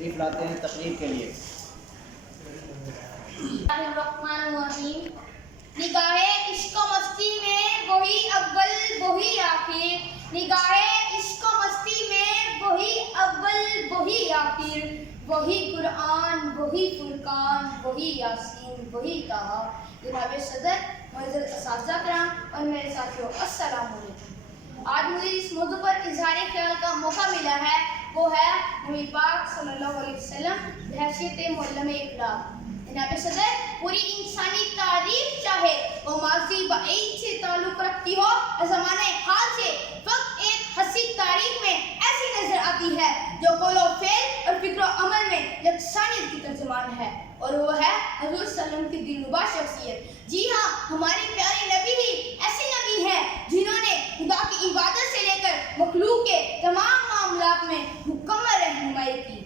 تشریف لاتے ہیں تقریر کے لیے۔ الرحمن الرحیم۔ نگاہ عشق و مستی میں وہی اول وہی آخر، نگاہ عشق و مستی میں وہی اول وہی آخر، وہی قرآن وہی فرقان وہی یاسین وہی طٰہٰ۔ جناب صدر، معزز اساتذہ کرام اور میرے ساتھیوں، السلام علیکم۔ آج مجھے اس موضوع پر اظہار خیال کا موقع ملا ہے، وہ ہے نبی پاک صلی اللہ علیہ وسلم بحیثیت معلم اخلاق۔ جناب صدر، پوری انسانی تاریخ چاہے وہ ماضی بعید سے تعلق رکھتی ہو یا زمانہ حال سے، وقت ایک حسین تاریخ میں ایسی نظر آتی ہے جو قول و فعل اور فکر و عمل میں یکسانیت کی ترجمان ہے، اور وہ ہے حضور صلی اللہ علیہ وسلم کی دلربا شخصیت۔ جی ہاں، ہمارے پیارے نبی ہی ایسے نبی ہیں جنہوں نے خدا کی عبادت سے لے کر مخلوق کے تمام معاملات میں مکمل رہنمائی کی۔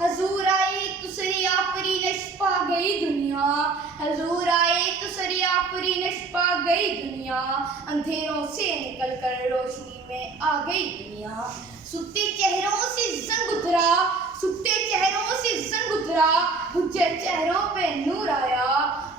حضور آئے تو سری آفرینش پا گئی دنیا، حضور آئے تو سری آفرینش پا گئی دنیا، اندھیروں سے نکل کر روشنی میں آ گئی دنیا۔ سکتے چہروں سے زنگ اترا، سکتے چہروں سے زنگ اترا، حجر چہروں پہ نور آیا،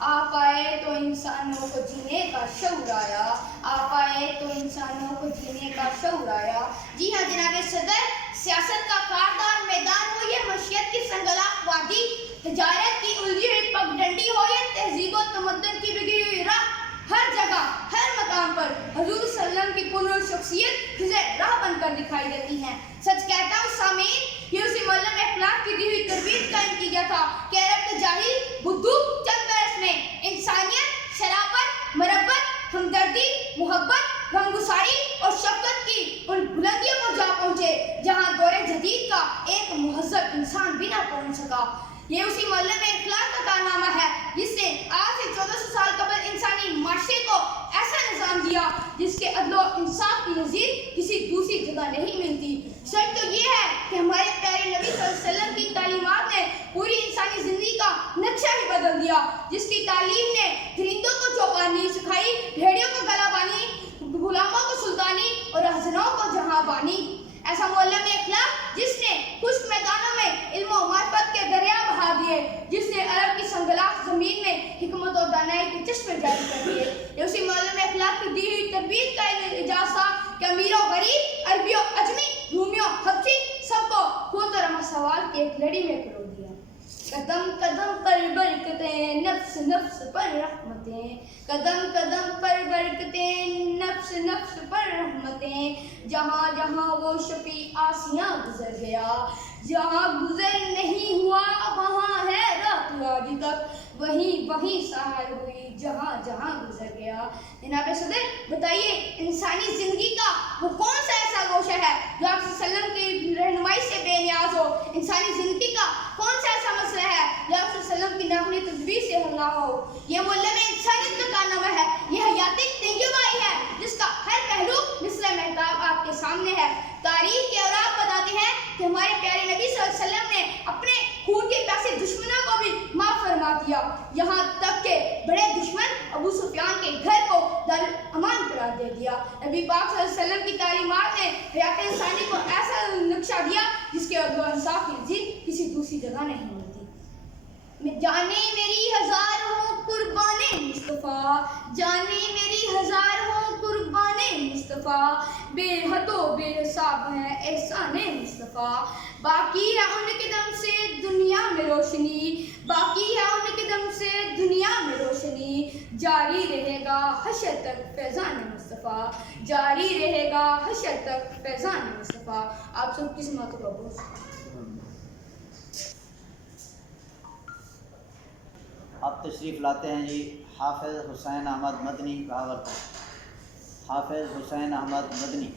آپ آئے تو انسانوں کو جینے کا شعور آیا، آپ آئے تو انسانوں کو جینے کا شعور آیا۔ جی ہاں جناب صدر، سیاست کا کاردار میدان ہو یا معیشت کی سنگلاخ وادی، تجارت کی الجھی ہوئی پگ ڈنڈی ہو یا تہذیب و تمدن کی بگڑی ہوئی راہ، ہر جگہ ہر مقام پر حضور صلی اللہ علیہ وسلم کی پرنور شخصیت خزِ راہ بن کر دکھائی دیتی ہیں۔ سچ کہتا ہوں سامعین، یہ اسی معلم اخلاق کی دی ہوئی تربیت کا نتیجہ تھا کہ عرب کے جاہل بدھو چند برس میں انسانیت، شرافت، مربت، ہمدردی، محبت، غمگساری اور شفقت کی ان بلندیوں پر جا پہنچے جہاں دور جدید کا ایک مہذب انسان بھی نہ پہنچ سکا۔ یہ اسی معلم اخلاق کا کارنامہ ہے جس نے آج سے 1400 سال قبل انسانی معاشرے کو ایسا نظام دیا جس کے عدل و انصاف کی نظیر کسی دوسری جگہ نہیں ملتی۔ سچ تو یہ ہے کہ ہمارے پیارے نبی صلی اللہ علیہ وسلم کی تعلیمات نے پوری انسانی زندگی کا نقشہ ہی بدل دیا، جس کی تعلیم نے درندوں کو چوپانی سکھائی، بھیڑیوں کو گلا بانی، غلاموں کو سلطانی اور احزنوں کو جہاں بانی۔ ایسا معلم اخلاق جس نے خشک میدانوں میں علم و معرفت کے دریا بہا دیے، جس نے عرب کی سنگلاخ زمین میں حکمت و دانائی کے چشمے جاری کر دیے۔ یہ اسی معلم اخلاق کی دی ہوئی تربیت کا اعجاز تھا کہ امیر و غریب، عربی و عجمی، رومی و حبشی، سب کو قوت و رمہ سوال کی ایک لڑی میں پرو دیا۔ قدم قدم پر برکتیں، نفس نفس پر رحمتیں، قدم قدم پر برکتیں، نفس نفس پر رحمتیں، جہاں جہاں وہ شفیع آسیاں گزر گیا، جہاں گزر نہیں ہوا وہاں ہے رات آج تک، وہیں وہیں سحر ہوئی جہاں جہاں گزر گیا۔ جناب صدر، بتائیے انسانی زندگی کا وہ کون سا ایسا گوشہ ہے جو آپ صلی اللہ علیہ وسلم کی رہنمائی سے بے نیاز ہو؟ انسانی زندگی کا کون سا ایسا مسئلہ ہے جو آپ صلی اللہ علیہ وسلم کی ناخنی تدبیر سے حل نہ ہو؟ یہ معلم انسانیت کا کارنامہ ہے، یہ حیاتی تجربہ ہے جس کا ہر پہلو مثل مہتاب آپ کے سامنے ہے۔ تاریخ کے اوراق بتاتے ہیں کہ ہمارے پیارے نبی صلی اللہ علیہ وسلم نے اپنے خون کے پیاسے دشمنوں کو بھی معاف فرما دیا، یہاں تک کہ بڑے دشمن ابو سفیان کے گھر کو دارالامان قرار دے دیا۔ نبی پاک صلی اللہ علیہ وسلم کی تعلیمات نے حیات انسانی کو ایسا نقشہ دیا جس کے عدل و انصاف کی نظیر کسی دوسری جگہ نہیں ملتی۔ جانے میری ہزار ہوں قربان مصطفیٰ، جانے میری ہزار ہوں قربان مصطفیٰ، بے حد و بے حساب ہے احسان مصطفیٰ، باقی ہے ان کے دم سے دنیا میں روشنی، باقی ہے ان کے دم سے دنیا میں روشنی، جاری رہے گا حشر تک فیضان مصطفیٰ، جاری رہے گا حشر تک فیضان مصطفیٰ۔ آپ سب کی سماعتوں کا بہت اب تشریف لاتے ہیں جی حافظ حسین احمد مدنی بہاولپور۔ حافظ حسین احمد مدنی۔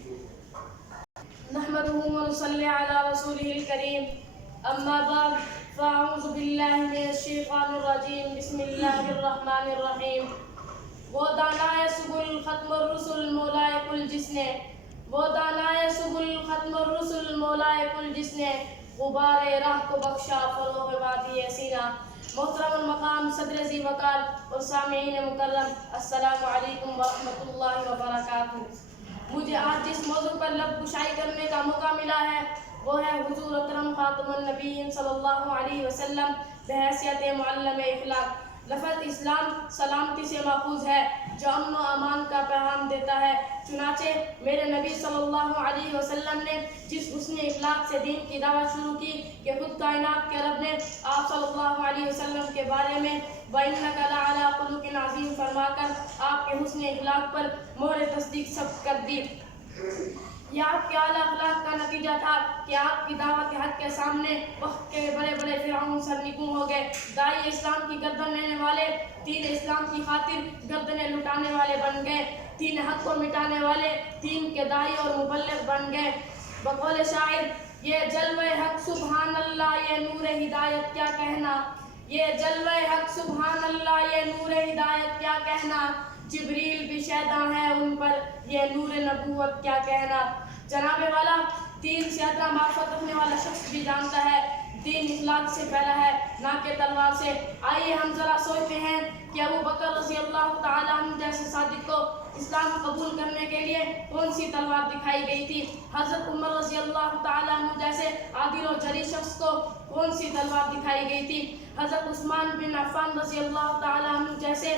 نحمده ونصلي على رسوله الكريم، اما بعد فاعوذ باللہ من الشیطان الرجیم، بسم اللہ الرحمن الرحیم۔ وہ دانائے سبل ختم الرسل مولائے کل جس نے، وہ دانائے سبل ختم الرسل مولائے کل جس نے، غبار راہ کو بخشا فروغ وادی سینا۔ محترم المقام صدر ذی وقار اور سامعین مکرم، السلام علیکم ورحمۃ اللہ وبرکاتہ۔ مجھے آج جس موضوع پر لب گشائی کرنے کا موقع ملا ہے وہ ہے حضور اکرم خاتم النبیین صلی اللہ علیہ وسلم بحیثیت معلم اخلاق۔ لفظ اسلام سلامتی سے ماخوذ ہے جو امن و امان کا پیغام دیتا ہے۔ چنانچہ میرے نبی صلی اللہ علیہ وسلم نے جس حسن اخلاق سے دین کی دعوت شروع کی کہ خود کائنات کے رب نے آپ صلی اللہ علیہ وسلم کے بارے میں وَإِنَّكَ لَعَلَىٰ خُلُقٍ عَظِيمٍ فرما کر آپ کے حسن اخلاق پر مہر تصدیق ثبت کر دی۔ یہ آپ کے اعلیٰ اخلاق کا نتیجہ تھا کہ آپ کی دعوت حق کے سامنے وقت کے بڑے بڑے فرعون سرنگوں ہو گئے۔ داعی اسلام کی گردن لینے والے دین اسلام کی خاطر گردنیں لٹانے والے بن گئے، دین حق کو مٹانے والے دین کے داعی اور مبلغ بن گئے۔ بقول شاعر، یہ جلوہ حق سبحان اللہ یہ نور ہدایت کیا کہنا، یہ جلوہ حق سبحان اللہ یہ نور ہدایت کیا کہنا، جبریل بھی شیدا ہے ان پر یہ نور نبوت کیا کہنا۔ جناب والا، دین سے ادنا معرفت رکھنے والا شخص بھی جانتا ہے دین اخلاق سے پھیلا ہے نہ کہ تلوار سے۔ آئیے ہم ذرا سوچتے ہیں کہ ابو بکر رضی اللہ تعالیٰ عنہ جیسے صادق کو اسلام قبول کرنے کے لیے کون سی تلوار دکھائی گئی تھی؟ حضرت عمر رضی اللہ تعالیٰ عنہ جیسے عادل و جری شخص کو کون سی تلوار دکھائی گئی تھی؟ حضرت عثمان بن عفان رضی اللہ تعالیٰ عنہ جیسے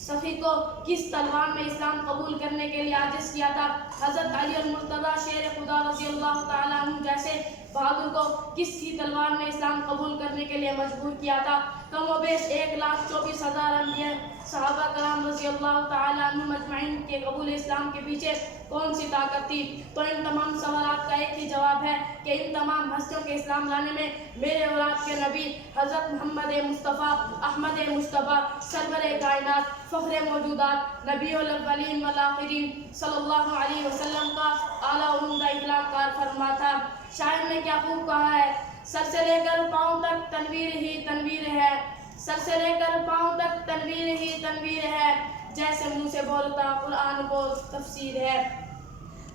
سخی کو کس تلوار میں اسلام قبول کرنے کے لیے عاجز کیا تھا؟ حضرت علی المرتضیٰ شیر خدا رضی اللہ تعالیٰ عنہ جیسے بہادر کو کس کی تلوار نے اسلام قبول کرنے کے لیے مجبور کیا تھا؟ کم و بیش 1,24,000 انبیاء صحابہ کرام رضی اللہ تعالیٰ عنہ مجمعین کے قبول اسلام کے پیچھے کون سی طاقت تھی؟ تو ان تمام سوالات کا ایک ہی جواب ہے کہ ان تمام ہستیوں کے اسلام لانے میں میرے اور آپ کے نبی حضرت محمد مصطفیٰ احمد مجتبیٰ سرور کائنات فخر موجودات نبی الاولین والآخرین صلی اللہ علیہ وسلم کا اعلیٰ عمدہ اخلاق کار فرما تھا۔ شاعر نے کیا خوب کہا ہے، سر سے لے کر پاؤں تک تنویر ہی تنویر ہے، سر سے لے کر پاؤں تک تنویر ہی تنویر ہے، جیسے منہ سے بولتا قرآن کو تفسیر ہے۔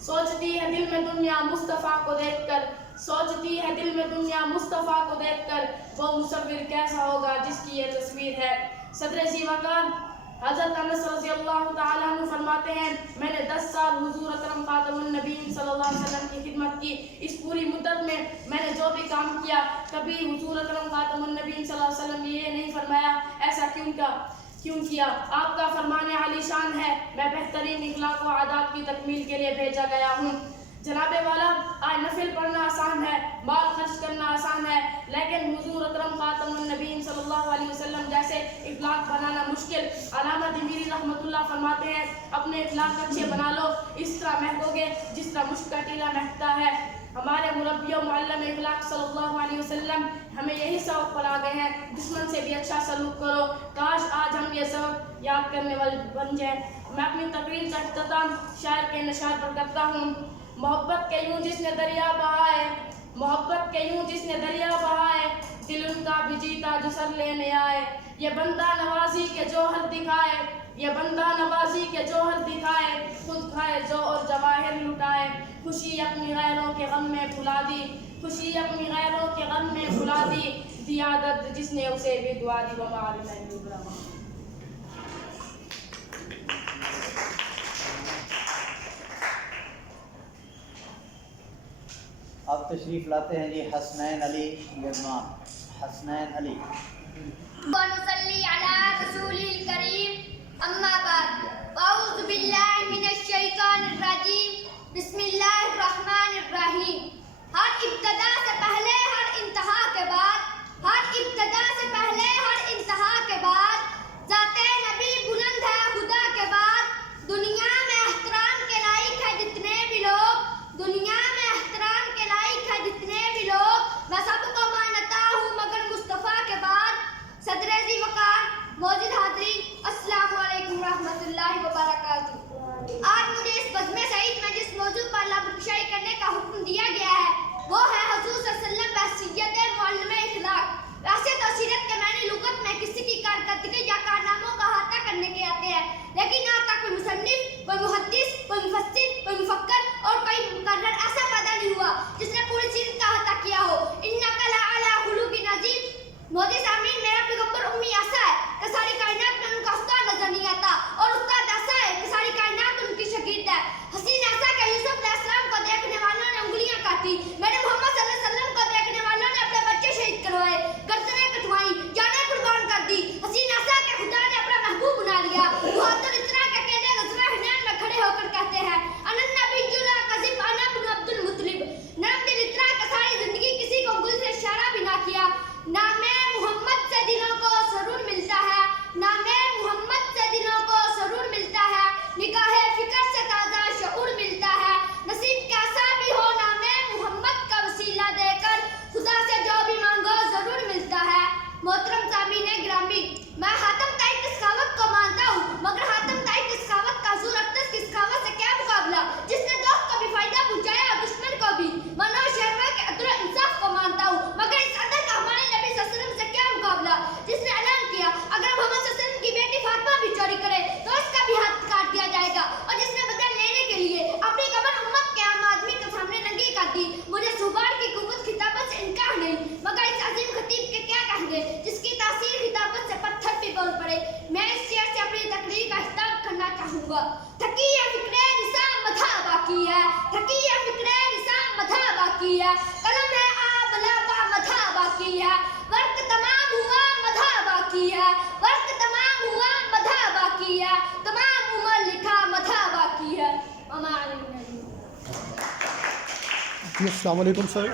سوچتی ہے دل میں دنیا مصطفیٰ کو دیکھ کر، سوچتی ہے دل میں دنیا مصطفیٰ کو دیکھ کر، وہ مصور کیسا ہوگا جس کی یہ تصویر ہے۔ صدر ذی وقار حضرت انس رضی اللہ تعالیٰ عنہ فرماتے ہیں، میں نے 10 سال حضور اکرم خاتم النبیین صلی اللہ علیہ وسلم کی خدمت کی۔ اس پوری مدت میں میں نے جو بھی کام کیا کبھی حضور اکرم خاتم النبیین صلی اللہ علیہ وسلم نے یہ نہیں فرمایا ایسا کیوں کیا؟ آپ کا فرمان عالی شان ہے، میں بہترین اخلاق و عادات کی تکمیل کے لیے بھیجا گیا ہوں۔ جناب والا، آج نفل پڑھنا آسان ہے، مال خرچ کرنا آسان ہے، لیکن حضور اکرم خاتم النبیین صلی اللہ علیہ وسلم جیسے اخلاق بنانا مشکل۔ علامہ دمیری رحمۃ اللہ فرماتے ہیں، اپنے اخلاق اچھے بنا لو، اس طرح مہکو گے جس طرح مشک کا ٹیلا مہکتا ہے۔ ہمارے مربی و معلم اخلاق صلی اللہ علیہ وسلم ہمیں یہی سبق پڑھا گئے ہیں، دشمن سے بھی اچھا سلوک کرو۔ کاش آج ہم یہ سبق یاد کرنے والے بن جائیں۔ میں اپنی تقریر کا اختتام شاعر کے نشان پر کرتا ہوں۔ محبت کے یوں جس نے دریا بہائے، محبت کے یوں جس نے دریا بہائے، دل ان کا بھی جیتا جو سر لینے آئے۔ یہ بندہ نوازی کے جوہر دکھائے، یہ بندہ نوازی کے جوہر دکھائے، خود کھائے جو اور جواہر لٹائے۔ خوشی اپنی غیروں کے غم میں بھلا دی، خوشی اپنی غیروں کے غم میں بھلا دی، دیا درد جس نے اسے بھی دعا دی۔ وما علینا الا البلاغ۔ اب تشریف لاتے ہیں جی حسنین علی یزمان۔ حسنین علی۔ ونصلي على رسوله الكريم أما بعد أعوذ بالله من الشيطان الرجيم بسم الله الرحمن الرحيم۔ ہر ابتدا سے پہلے ہر انتہا کے بعد، ہر ابتدا سے پہلے ہر انتہا کے بعد، ذات نبی بلند ہے خدا کے بعد۔ دنیا میں احترام کے لائق ہے جتنے بھی لوگ، دنیا میں احترام کے لائق ہے جتنے بھی لوگ، میں سب کو مانتا ہوں مگر مصطفیٰ کے بعد۔ صدر ذی وقار، موجود حاضرین، السلام علیکم ورحمۃ اللہ وبرکاتہ۔ آج مجھے اس بزم سعید میں جس موضوع پر لب کشائی کرنے کا حکم دیا گیا ہے وہ ہے حضور صلی اللہ علیہ وسلم ہوا تھکی ہے فکر نظام متھا باقی ہے تھکی ہے فکر نظام متھا باقی ہے قلم ہے آبلا کا متھا باقی ہے وقت تمام ہوا متھا باقی ہے وقت تمام ہوا متھا باقی ہے تمام عمر لکھا متھا باقی ہے جی السلام علیکم سر.